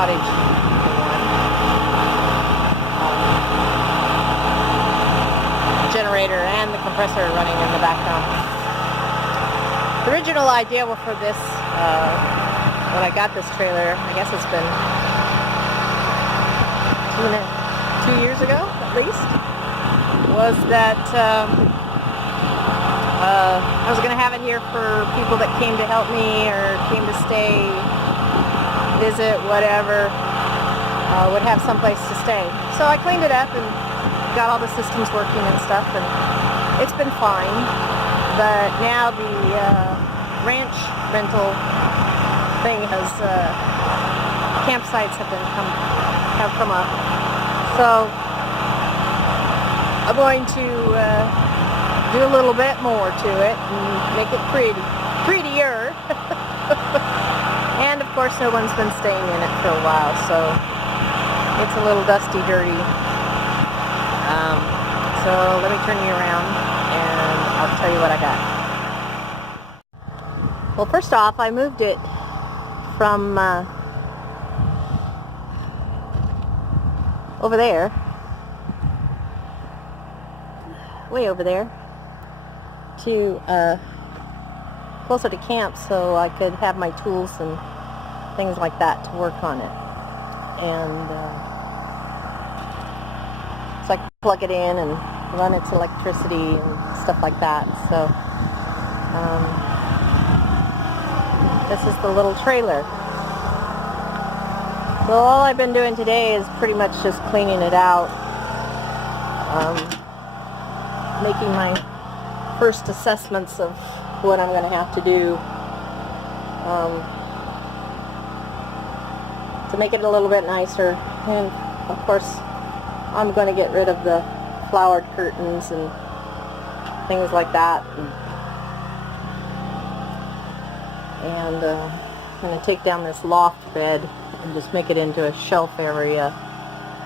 cottage generator and the compressor running in the background. The original idea for this, when I got this trailer, I guess it's been 2 years ago at least, was that I was going to have it here for people that came to help me or came to stay, visit, whatever, would have someplace to stay. So I cleaned it up and got all the systems working and stuff, and it's been fine. But now the ranch rental thing has, campsites have come up. So I'm going to do a little bit more to it and make it prettier. And of course no one's been staying in it for a while, so it's a little dusty, dirty. So let me turn you around and I'll tell you what I got. Well, first off, I moved it from over there, way over there, to closer to camp so I could have my tools and things like that to work on it. And so I can plug it in and run its electricity and stuff like that. So this is the little trailer. So all I've been doing today is pretty much just cleaning it out, making my first assessments of what I'm going to have to do to make it a little bit nicer. And of course I'm going to get rid of the flowered curtains and things like that, and I'm going to take down this loft bed and just make it into a shelf area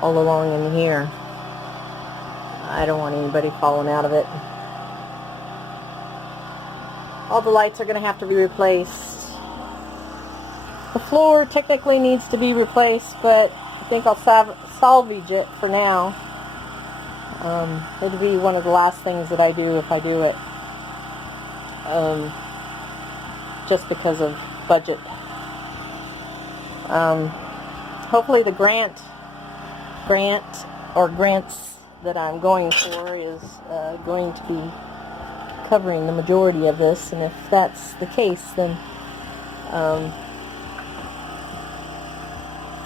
all along in here. I don't want anybody falling out of it. All the lights are going to have to be replaced. The floor technically needs to be replaced, but I think I'll salvage it for now. It'll be one of the last things that I do if I do it. Just because of budget. Hopefully the grants that I'm going for is going to be covering the majority of this, and if that's the case, then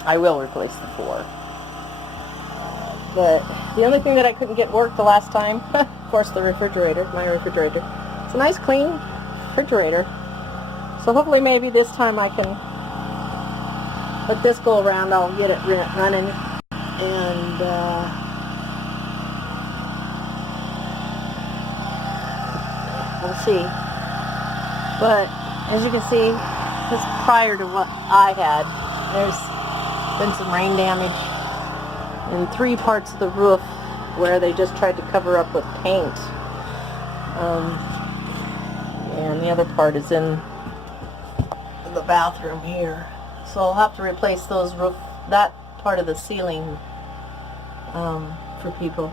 I will replace the floor. But the only thing that I couldn't get worked the last time, of course, the refrigerator, my refrigerator. It's a nice clean refrigerator. So hopefully maybe this time I can, with this go around, I'll get it running, and we'll see. But as you can see, this is prior to what I had. There's been some rain damage in 3 parts of the roof where they just tried to cover up with paint. And the other part is in the bathroom here. So I'll have to replace that part of the ceiling for people.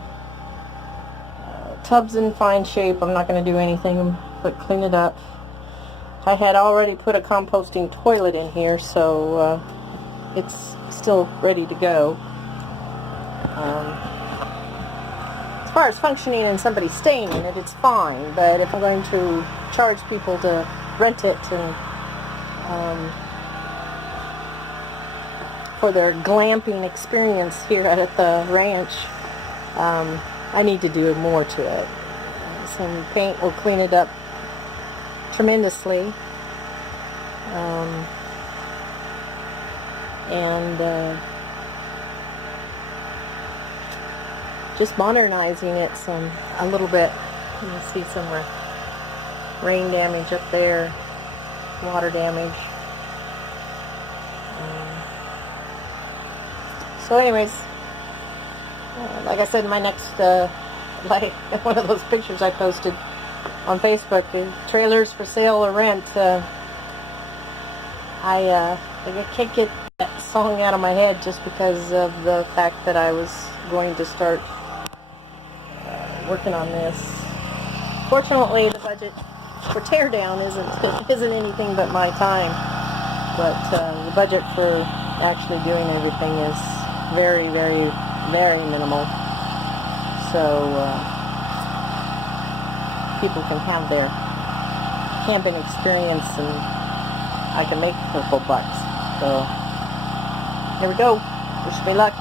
Tub's in fine shape. I'm not going to do anything but clean it up. I had already put a composting toilet in here, so it's still ready to go. As far as functioning and somebody staying in it, it's fine, but if I'm going to charge people to rent it and for their glamping experience here at the ranch, I need to do more to it. Some paint will clean it up tremendously, and just modernizing it a little bit. You can see some rain damage up there, water damage. So anyways, like I said, in my next, like one of those pictures I posted on Facebook, the trailers for sale or rent, I can't get song out of my head just because of the fact that I was going to start working on this. Fortunately, the budget for teardown isn't anything but my time, but the budget for actually doing everything is very, very, very minimal. So people can have their camping experience, and I can make a couple bucks. So here we go. Wish me luck.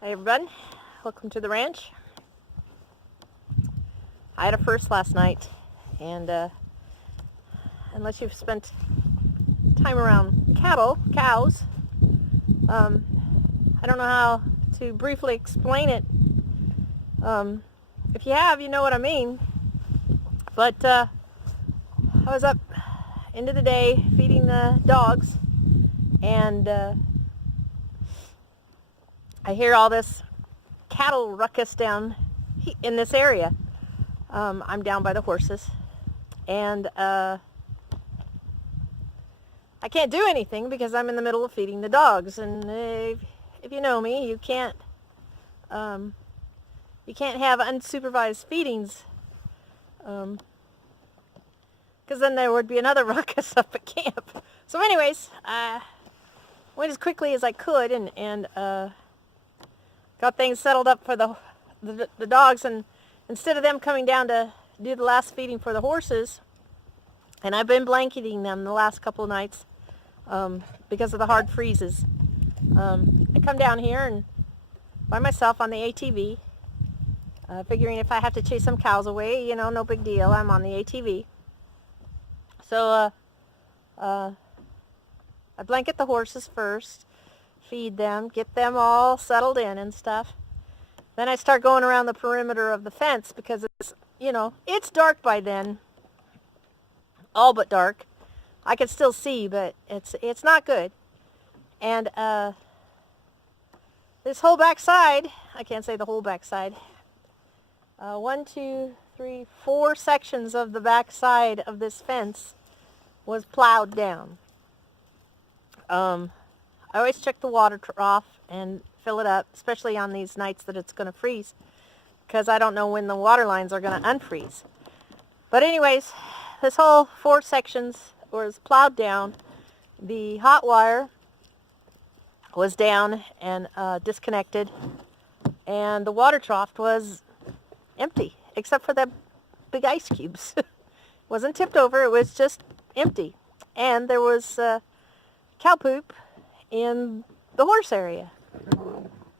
Hey everyone, welcome to the ranch. I had a first last night, and unless you've spent time around cows, I don't know how to briefly explain it. If you have, you know what I mean. But I was up into the day feeding the dogs, and I hear all this cattle ruckus down in this area. I'm down by the horses, and I can't do anything because I'm in the middle of feeding the dogs. And if you know me, you can't have unsupervised feedings, because then there would be another ruckus up at camp. So anyways, I went as quickly as I could and got things settled up for the dogs, and instead of them coming down to do the last feeding for the horses, and I've been blanketing them the last couple of nights because of the hard freezes. I come down here and by myself on the ATV, figuring if I have to chase some cows away, you know, no big deal. I'm on the ATV. So I blanket the horses first, feed them, get them all settled in and stuff. Then I start going around the perimeter of the fence because it's, you know, it's dark by then. All but dark. I can still see, but it's not good. And this whole backside, I can't say the whole backside. 1, 2, 3, 4 sections of the backside of this fence was plowed down. I always check the water trough and fill it up, especially on these nights that it's going to freeze, because I don't know when the water lines are going to unfreeze. But anyways, this whole 4 sections was plowed down. The hot wire was down and disconnected, and the water trough was empty, except for the big ice cubes. It wasn't tipped over, it was just empty. And there was cow poop in the horse area.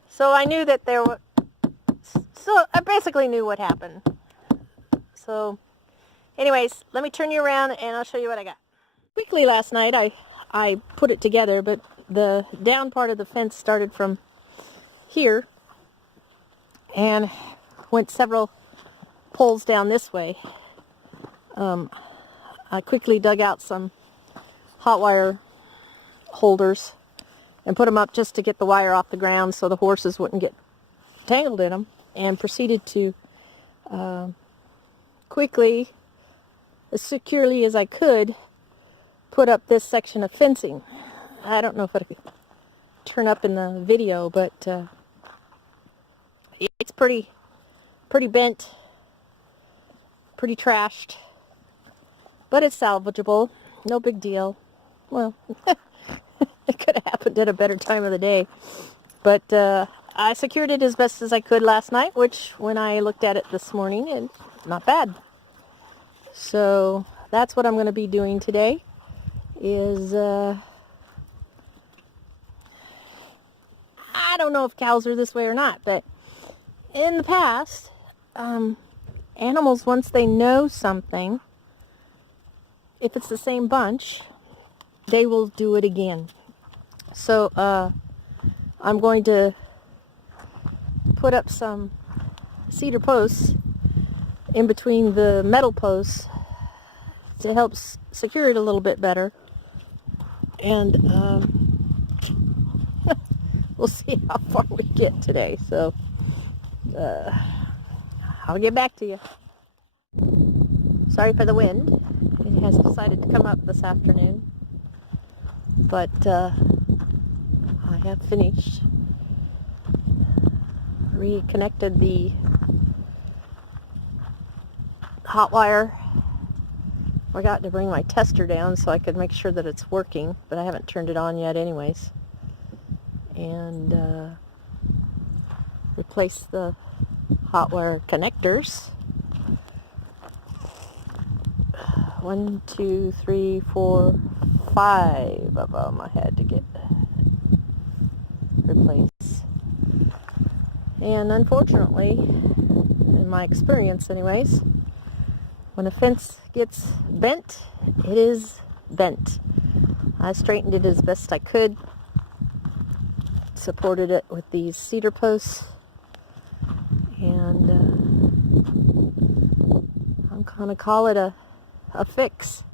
So I knew that I basically knew what happened. So anyways, let me turn you around and I'll show you what I got. Quickly last night I put it together, but the down part of the fence started from here and went several poles down this way. I quickly dug out some hot wire holders and put them up just to get the wire off the ground so the horses wouldn't get tangled in them, and proceeded to quickly, as securely as I could, put up this section of fencing. I don't know if it'll turn up in the video, but it's pretty bent, pretty trashed, but it's salvageable. No big deal. Well, it could have happened at a better time of the day, but I secured it as best as I could last night, which when I looked at it this morning, it's not bad. So that's what I'm going to be doing today. Is I don't know if cows are this way or not, but in the past, animals, once they know something, if it's the same bunch, they will do it again. So I'm going to put up some cedar posts in between the metal posts to help secure it a little bit better. And we'll see how far we get today. So I'll get back to you. Sorry for the wind. It has decided to come up this afternoon. But I have finished. Reconnected the hot wire. Forgot to bring my tester down so I could make sure that it's working, but I haven't turned it on yet anyways. And replace the hot wire connectors. 1, 2, 3, 4, 5 of them I had to get replaced. And unfortunately, in my experience anyways, when a fence gets bent, it is bent. I straightened it as best I could, supported it with these cedar posts, and I'm gonna call it a fix.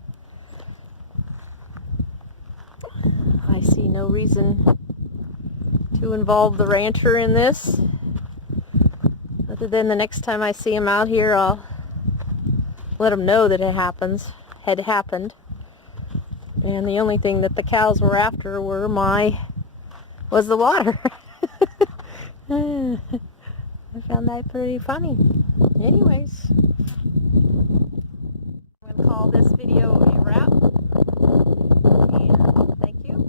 I see no reason to involve the rancher in this, other than the next time I see him out here, I'll let him know that it had happened. And the only thing that the cows were after was the water. I found that pretty funny. Anyways, I'm going to call this video a wrap. And thank you.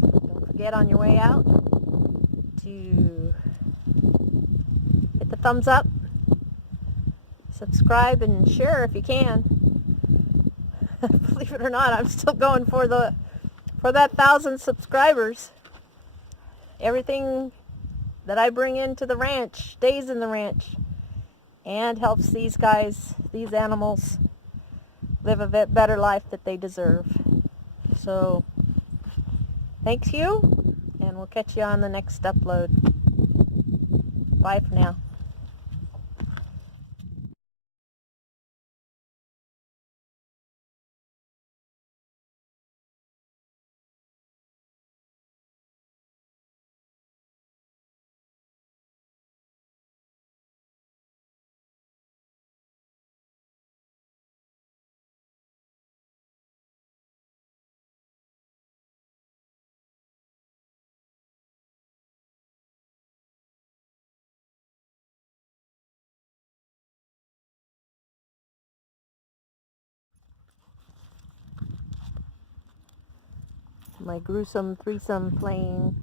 Don't forget on your way out to hit the thumbs up, subscribe, and share if you can. Believe it or not, I'm still going for that 1,000 subscribers. Everything that I bring into the ranch stays in the ranch and helps these animals live a bit better life that they deserve. So thanks you, and we'll catch you on the next upload. Bye for now. My gruesome threesome playing.